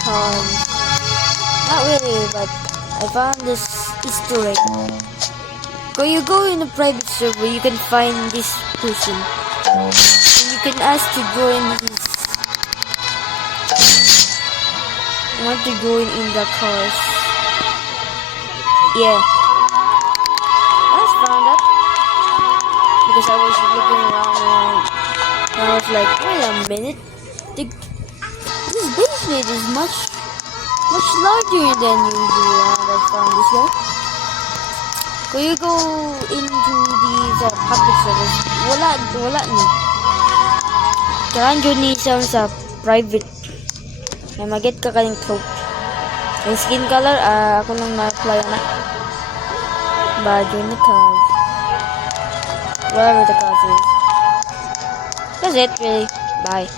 because not really, but I found this Easter egg. When you go in a private server, you can find this person. And you can ask to join his. I want to join in the cause. Yeah. I just found that because I was looking around and I was like, wait a minute. This basement is much larger than usual. And I found this guy. Kung you go into these public service, wala ni. Kailangan dyan ni siya sa private. May mag-get ka kanyang cloak. Yung skin color, ako lang na-apply na. Ba, dyan ni cause. Whatever the cause is. That's it, really. Bye.